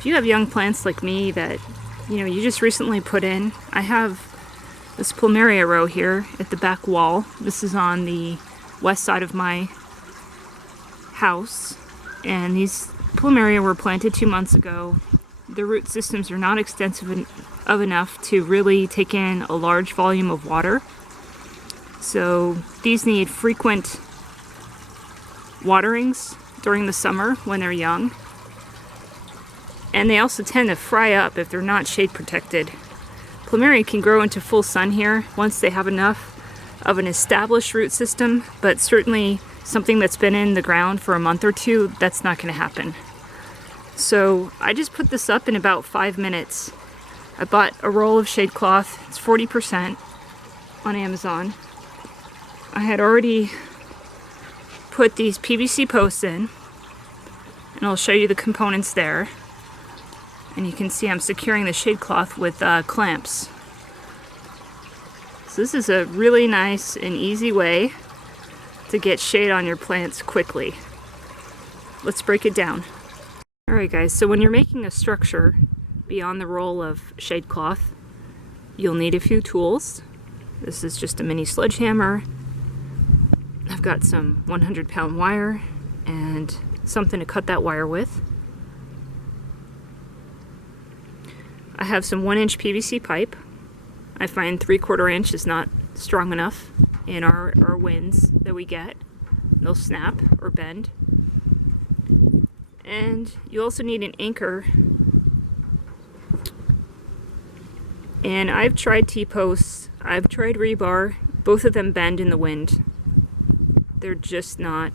If you have young plants like me that, you just recently put in, I have this plumeria row here at the back wall. This is on the west side of my house, and these plumeria were planted 2 months ago. The root systems are not extensive enough to really take in a large volume of water. So these need frequent waterings during the summer when they're young. And they also tend to fry up if they're not shade protected. Plumeria can grow into full sun here once they have enough of an established root system, but certainly something that's been in the ground for a month or two, that's not going to happen. So I just put this up in about 5 minutes. I bought a roll of shade cloth. It's 40% on Amazon. I had already put these PVC posts in, and I'll show you the components there. And you can see I'm securing the shade cloth with clamps. So this is a really nice and easy way to get shade on your plants quickly. Let's break it down. Alright guys, so when you're making a structure beyond the roll of shade cloth, you'll need a few tools. This is just a mini sledgehammer. I've got some 100-pound wire and something to cut that wire with. I have some 1-inch PVC pipe. I find 3/4 inch is not strong enough in our winds that we get. They'll snap or bend. And you also need an anchor. And I've tried T-posts, I've tried rebar, both of them bend in the wind. They're just not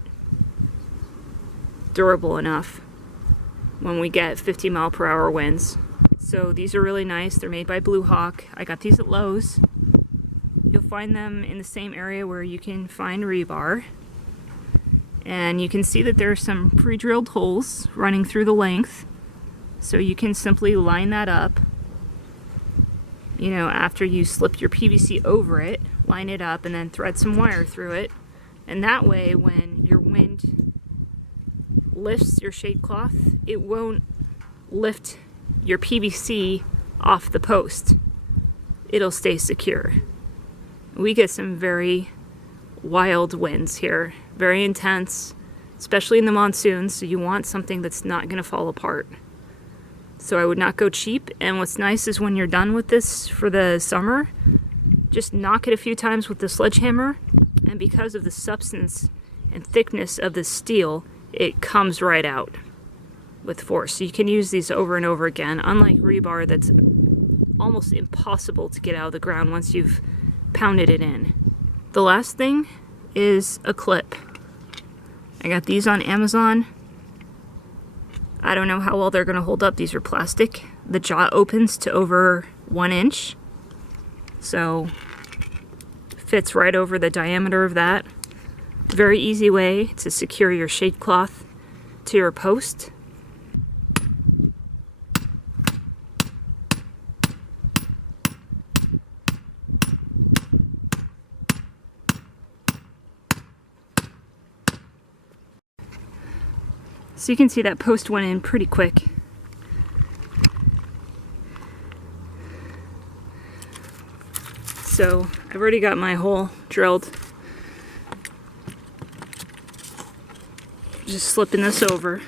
durable enough when we get 50-mile-per-hour winds. So these are really nice. They're made by Blue Hawk. I got these at Lowe's. You'll find them in the same area where you can find rebar. And you can see that there are some pre-drilled holes running through the length. So you can simply line that up. After you slip your PVC over it, line it up and then thread some wire through it. And that way, when your wind lifts your shade cloth, it won't lift your PVC off the post. It'll stay secure. We get some very wild winds here, very intense, especially in the monsoon, so you want something that's not going to fall apart. So I would not go cheap, and what's nice is when you're done with this for the summer, just knock it a few times with the sledgehammer, and because of the substance and thickness of the steel, it comes right out with force. So you can use these over and over again, unlike rebar that's almost impossible to get out of the ground once you've pounded it in. The last thing is a clip. I got these on Amazon. I don't know how well they're going to hold up. These are plastic. The jaw opens to over 1 inch, so fits right over the diameter of that. Very easy way to secure your shade cloth to your post. So you can see that post went in pretty quick. So I've already got my hole drilled. Just slipping this over.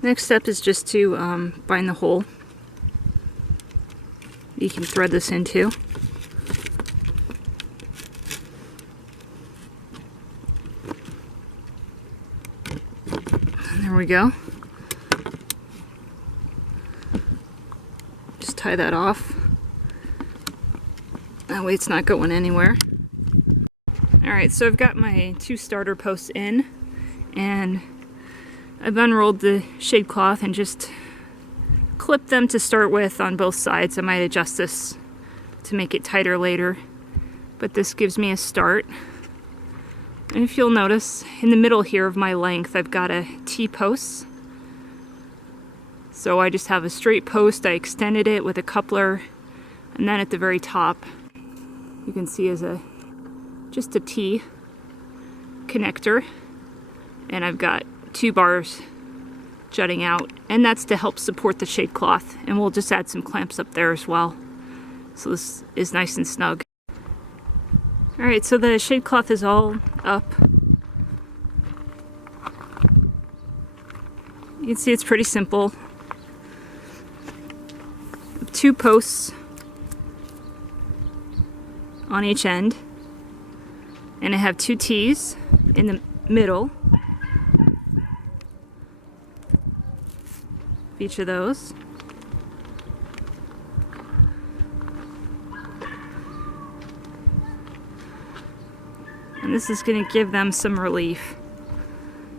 Next step is just to bind the hole. You can thread this in too. There we go. Just tie that off. That way it's not going anywhere. Alright, so I've got my 2 starter posts in, and I've unrolled the shade cloth and just clipped them to start with on both sides. I might adjust this to make it tighter later, but this gives me a start. And if you'll notice, in the middle here of my length, I've got a T-post. So I just have a straight post, I extended it with a coupler, and then at the very top, you can see is just a T connector. And I've got 2 bars jutting out, and that's to help support the shade cloth, and we'll just add some clamps up there as well, so this is nice and snug. Alright, so the shade cloth is all up. You can see it's pretty simple. 2 posts on each end, and I have 2 T's in the middle of each of those. And this is going to give them some relief.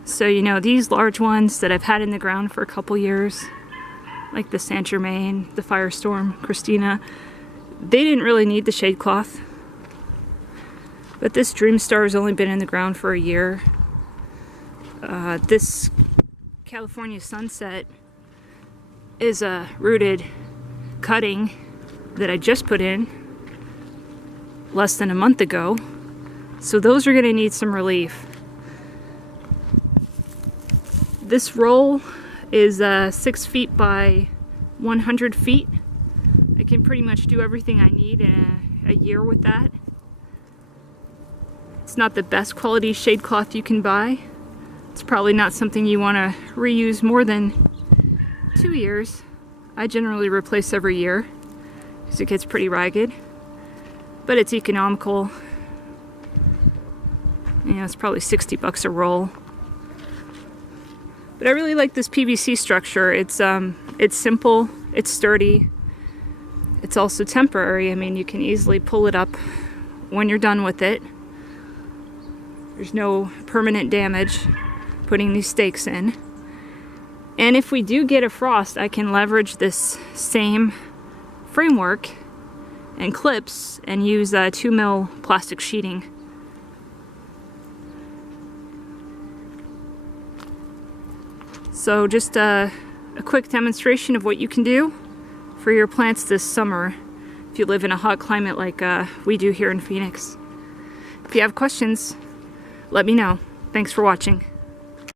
So, you know, these large ones that I've had in the ground for a couple years, like the Saint Germain, the Firestorm, Christina, they didn't really need the shade cloth. But this Dreamstar has only been in the ground for a year. This California Sunset is a rooted cutting that I just put in less than a month ago. So those are going to need some relief. This roll is 6 feet by 100 feet. I can pretty much do everything I need in a year with that. It's not the best quality shade cloth you can buy. It's probably not something you want to reuse more than 2 years. I generally replace every year because it gets pretty ragged, but it's economical. You know, it's probably 60 bucks a roll. But I really like this PVC structure. It's simple, it's sturdy, it's also temporary. I mean, you can easily pull it up when you're done with it. There's no permanent damage putting these stakes in. And if we do get a frost, I can leverage this same framework and clips and use 2 mil plastic sheeting. So just a quick demonstration of what you can do for your plants this summer if you live in a hot climate like we do here in Phoenix. If you have questions, let me know. Thanks for watching.